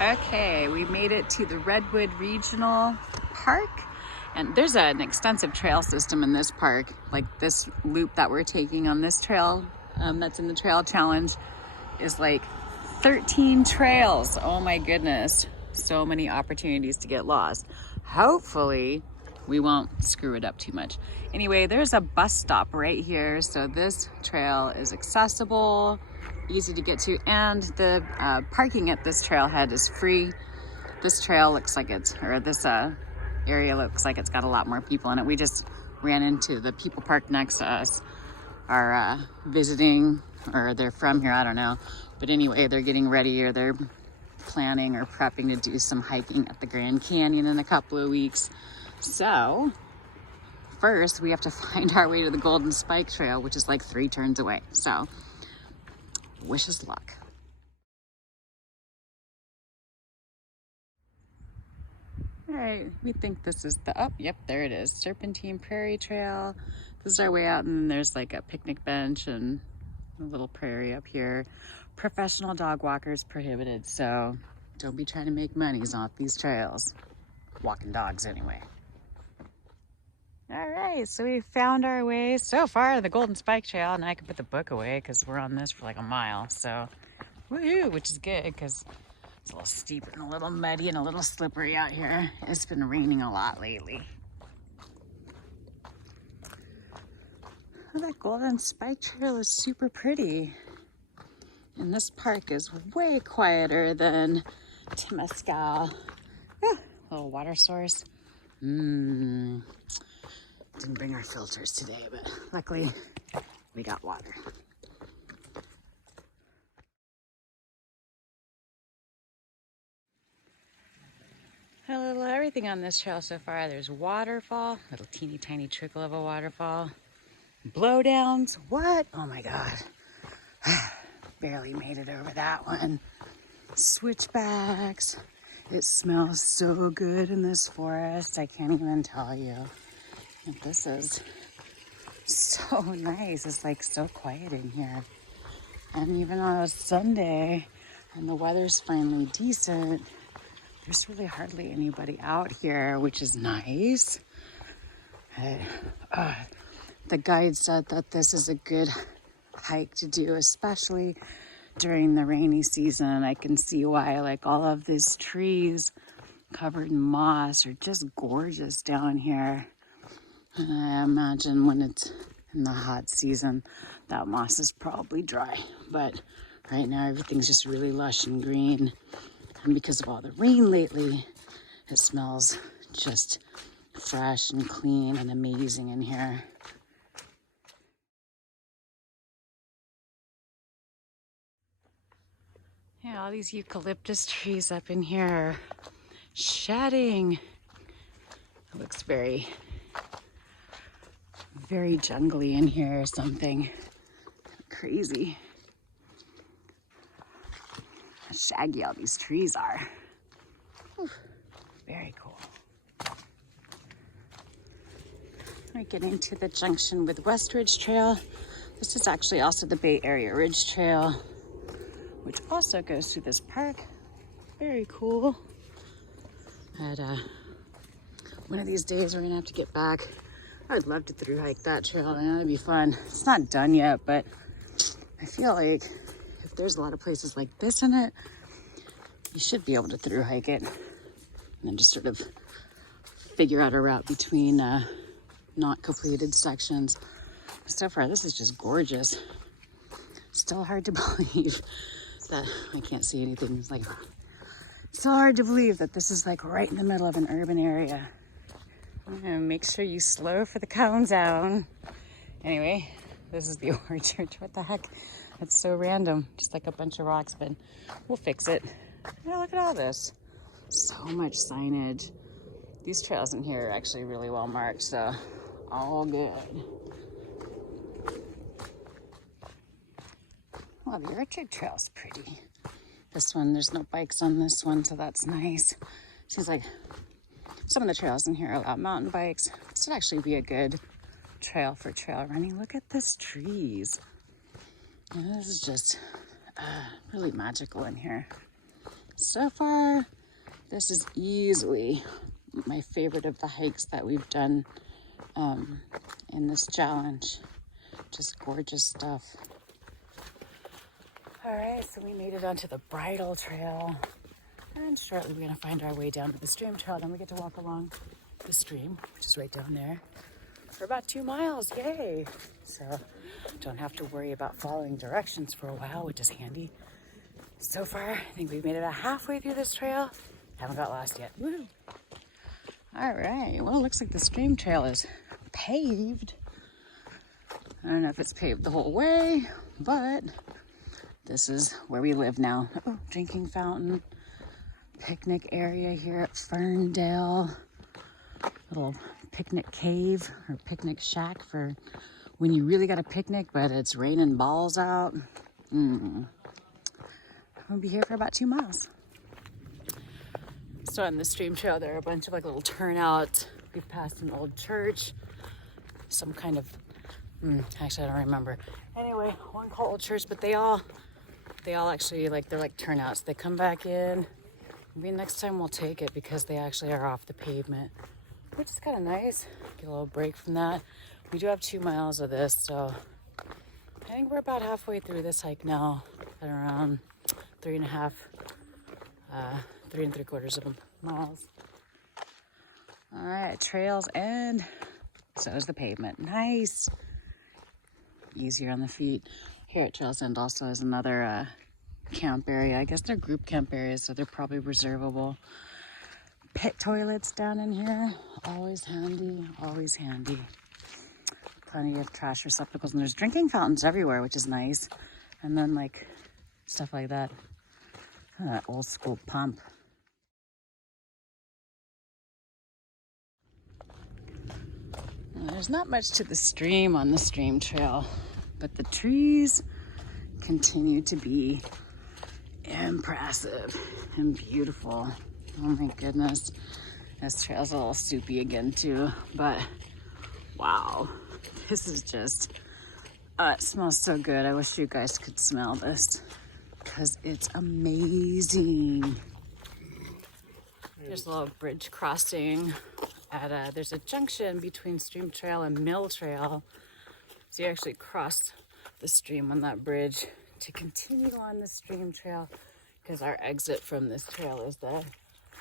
Okay, we made it to the Redwood Regional Park, and there's an extensive trail system in this park. Like this loop that we're taking on this trail that's in the trail challenge is like 13 trails. Oh my goodness, so many opportunities to get lost. Hopefully we won't screw it up too much. Anyway, there's a bus stop right here, so this trail is accessible, easy to get to, and the parking at this trailhead is free. This trail looks like it's, or this area looks like it's got a lot more people in it. We just ran into the people parked next to us are visiting, or they're from here, I don't know. But anyway, they're getting ready, or they're planning or prepping to do some hiking at the Grand Canyon in a couple of weeks. So first we have to find our way to the Golden Spike Trail, which is like 3 turns away. So wish us luck. All right, we think this is the, oh, yep, there it is, Serpentine Prairie Trail. This is our way out, and there's like a picnic bench and a little prairie up here. Professional dog walkers prohibited, so don't be trying to make monies off these trails. Walking dogs anyway. All right, so we found our way so far to the Golden Spike Trail, and I can put the book away because we're on this for like a mile. So, woohoo, which is good because it's a little steep and a little muddy and a little slippery out here. It's been raining a lot lately. Oh, that Golden Spike Trail is super pretty. And this park is way quieter than Temescal. Ah, little water source. Didn't bring our filters today, but luckily we got water. A little everything on this trail so far. There's waterfall, little teeny tiny trickle of a waterfall. Blowdowns, what? Oh my God. Barely made it over that one. Switchbacks. It smells so good in this forest. I can't even tell you. And this is so nice. It's like so quiet in here. And even on a Sunday and the weather's finally decent, there's really hardly anybody out here, which is nice. The guide said that this is a good hike to do, especially during the rainy season. I can see why, like all of these trees covered in moss are just gorgeous down here. And I imagine when it's in the hot season, that moss is probably dry. But right now, everything's just really lush and green. And because of all the rain lately, it smells just fresh and clean and amazing in here. Yeah, all these eucalyptus trees up in here are shedding. It looks very, very jungly in here or something. Crazy. How shaggy all these trees are. Whew, very cool. We're getting to the junction with West Ridge Trail. This is actually also the Bay Area Ridge Trail, which also goes through this park. Very cool. And one of these days we're gonna have to get back. I would love to through hike that trail, man. That'd be fun. It's not done yet, but I feel like if there's a lot of places like this in it, you should be able to through hike it and then just sort of figure out a route between not completed sections. So far, this is just gorgeous. Still hard to believe that I can't see anything. It's like so hard to believe that this is like right in the middle of an urban area. And make sure you slow for the cone zone. Anyway, this is the orchard. What the heck? That's so random. Just like a bunch of rocks, but we'll fix it. Yeah, look at all this. So much signage. These trails in here are actually really well marked, so all good. Well, the Orchard Trail's pretty. This one, there's no bikes on this one, so that's nice. She's like, some of the trails in here allow mountain bikes. This would actually be a good trail for trail running. Look at this trees. And this is just really magical in here. So far, this is easily my favorite of the hikes that we've done in this challenge. Just gorgeous stuff. All right, so we made it onto the bridle trail, and shortly we're gonna find our way down to the stream trail. Then we get to walk along the stream, which is right down there, for about 2 miles. Yay! So don't have to worry about following directions for a while, which is handy. So far, I think we've made it about halfway through this trail. Haven't got lost yet. Woo! All right, well, it looks like the stream trail is paved. I don't know if it's paved the whole way, but this is where we live now. Oh, drinking fountain, picnic area here at Ferndale. Little picnic cave or picnic shack for when you really got a picnic, but it's raining balls out. I'm gonna be here for about 2 miles. So on the stream trail, there are a bunch of like little turnouts. We've passed an old church, some kind of, actually I don't remember. Anyway, one called old church, but they all actually they're like turnouts. They come back in. Maybe next time we'll take it because they actually are off the pavement, which is kind of nice. Get a little break from that. We do have 2 miles of this, so I think we're about halfway through this hike now at around 3.5, 3 3/4 miles. All right, trails end. So is the pavement. Nice. Easier on the feet. Here at Trails End also is another camp area. I guess they're group camp areas, so they're probably reservable. Pit toilets down in here. Always handy, always handy. Plenty of trash receptacles, and there's drinking fountains everywhere, which is nice. And then like stuff like that. Old school pump. There's not much to the stream on the stream trail, but the trees continue to be impressive and beautiful. Oh my goodness. This trail's a little soupy again too, but wow, this is just, it smells so good. I wish you guys could smell this because it's amazing. There's a little bridge crossing at there's a junction between Stream Trail and Mill Trail. So you actually cross the stream on that bridge to continue on the stream trail because our exit from this trail is the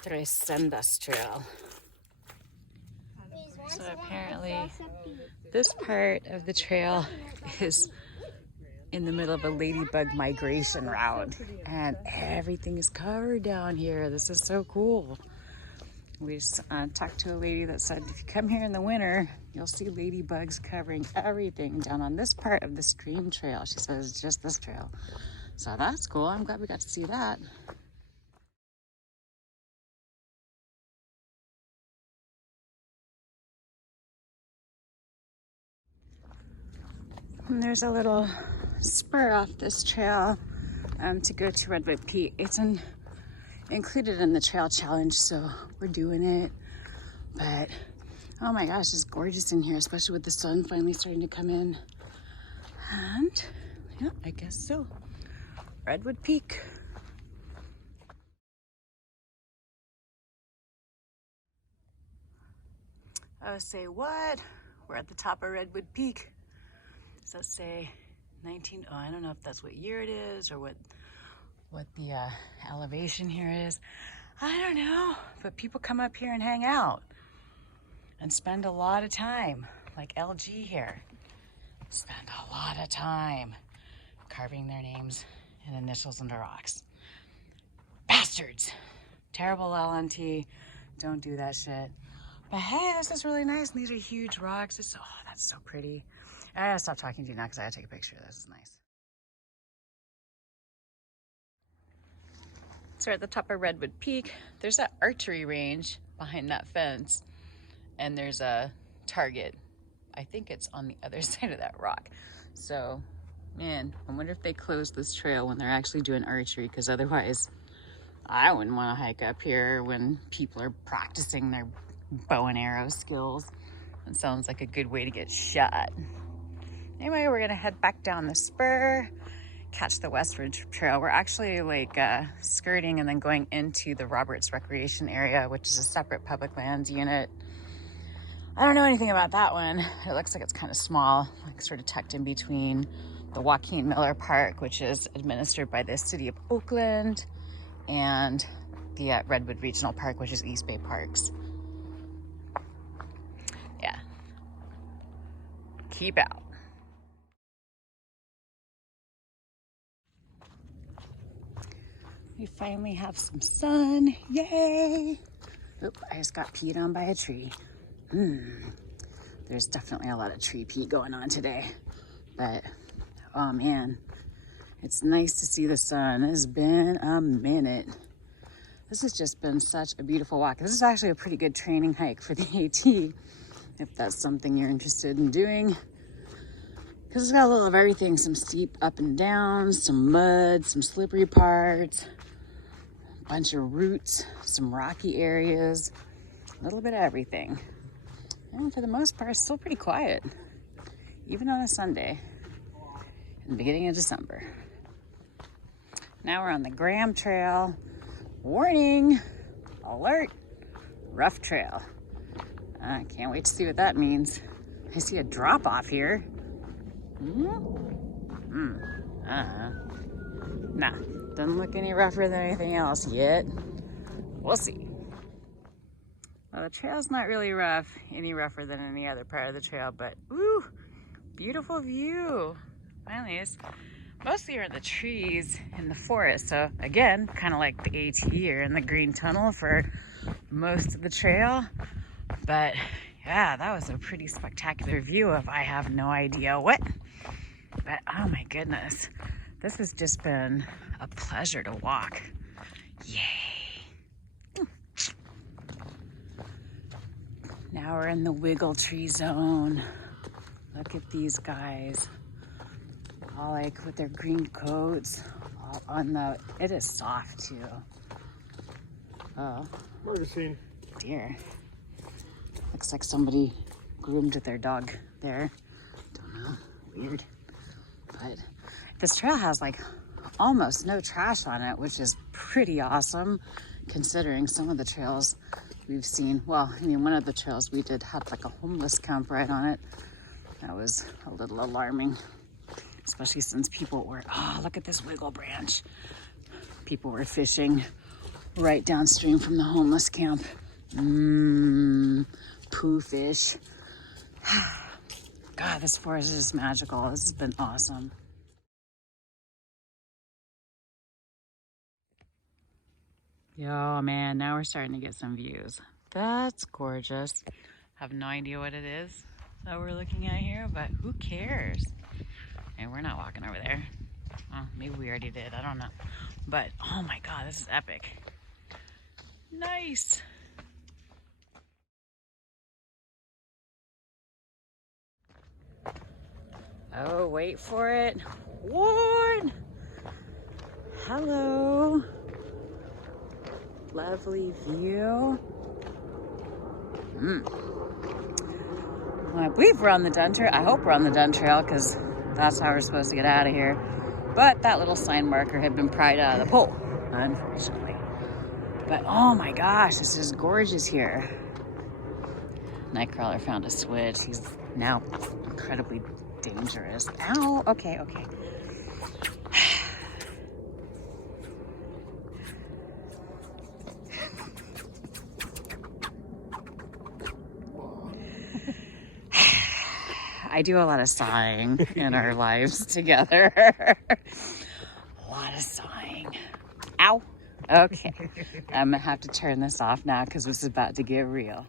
Tres Sendas Trail. So apparently this part of the trail is in the middle of a ladybug migration route and everything is covered down here. This is so cool. We just talked to a lady that said if you come here in the winter, you'll see ladybugs covering everything down on this part of the stream trail. She says it's just this trail. So that's cool. I'm glad we got to see that. And there's a little spur off this trail to go to Redwood Peak. It's included in the trail challenge, so we're doing it. But oh my gosh, it's gorgeous in here, especially with the sun finally starting to come in. And yeah, I guess so. Redwood Peak. I would say what? We're at the top of Redwood Peak. Does that say 19? Oh, I don't know if that's what year it is or what the elevation here is. I don't know, but people come up here and hang out and spend a lot of time, like LG here. Spend a lot of time carving their names and initials into rocks. Bastards. Terrible LNT. Don't do that shit. But hey, this is really nice, and these are huge rocks. Oh, that's so pretty. I gotta stop talking to you now because I gotta take a picture. This is nice. So we're at the top of Redwood Peak. There's that archery range behind that fence, and there's a target. I think it's on the other side of that rock. So, man, I wonder if they close this trail when they're actually doing archery, because otherwise I wouldn't want to hike up here when people are practicing their bow and arrow skills. It sounds like a good way to get shot. Anyway, we're gonna head back down the spur, catch the Westridge Trail. We're actually like skirting and then going into the Roberts Recreation Area, which is a separate public lands unit. I don't know anything about that one. It looks like it's kind of small, like sort of tucked in between the Joaquin Miller Park, which is administered by the city of Oakland, and the Redwood Regional Park, which is East Bay Parks. Yeah. Keep out. We finally have some sun. Yay! Oop, I just got peed on by a tree. There's definitely a lot of tree pee going on today. But, oh man, it's nice to see the sun. It's been a minute. This has just been such a beautiful walk. This is actually a pretty good training hike for the AT, if that's something you're interested in doing. Because it's got a little of everything, some steep up and down, some mud, some slippery parts, a bunch of roots, some rocky areas, a little bit of everything. And for the most part, it's still pretty quiet, even on a Sunday in the beginning of December. Now we're on the Graham Trail. Warning, alert, rough trail. I can't wait to see what that means. I see a drop off here. Nah, doesn't look any rougher than anything else yet. We'll see. Well, the trail's not really rough, any rougher than any other part of the trail, but woo, beautiful view. Finally, it's mostly are in the trees in the forest. So again, kind of like the AT or in the green tunnel for most of the trail. But yeah, that was a pretty spectacular view of I have no idea what. But oh my goodness, this has just been a pleasure to walk. Yay. Now we're in the wiggle tree zone. Look at these guys. All like with their green coats. All on the, it is soft too. Oh. Murder scene. Dear. Looks like somebody groomed their dog there. Don't know. Weird. But this trail has like almost no trash on it, which is pretty awesome considering some of the trails we've seen. Well, I mean, one of the trails we did had like a homeless camp right on it. That was a little alarming, especially since people were, oh, look at this wiggle branch. People were fishing right downstream from the homeless camp. Poo fish. God, this forest is magical. This has been awesome. Yo, man, now we're starting to get some views. That's gorgeous. Have no idea what it is that we're looking at here, but who cares? And we're not walking over there. Oh, maybe we already did. I don't know. But, oh my God, this is epic. Nice. Oh, wait for it. Ward! Hello. Lovely view. Well, I believe we're on the Dun Trail. I hope we're on the Dun Trail because that's how we're supposed to get out of here. But that little sign marker had been pried out of the pole, unfortunately. But oh my gosh, this is gorgeous here. Nightcrawler found a switch. He's now incredibly dangerous. Ow, okay. I do a lot of sighing in our lives together. A lot of sighing. Ow. Okay. I'm gonna have to turn this off now because this is about to get real.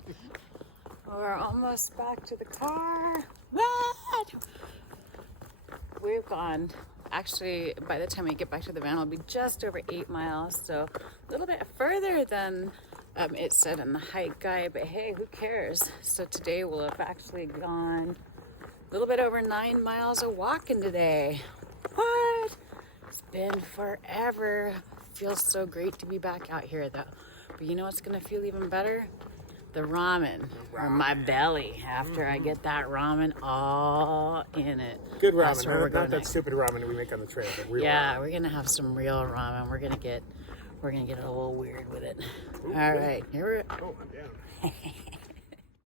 We're almost back to the car. What? We've gone, actually, by the time we get back to the van, it'll be just over 8 miles. So a little bit further than it said in the hike guide, but hey, who cares? So today we'll have actually gone a little bit over 9 miles of walking today. What? It's been forever. Feels so great to be back out here though. But you know what's gonna feel even better? the ramen or my belly after I get that ramen all in it. Good That's ramen, where we're not going that next. stupid ramen that we make on the trail. But real Yeah, ramen. we're gonna have some real ramen. We're gonna get a little weird with it. Ooh, All good. right, here Oh, I'm down. we're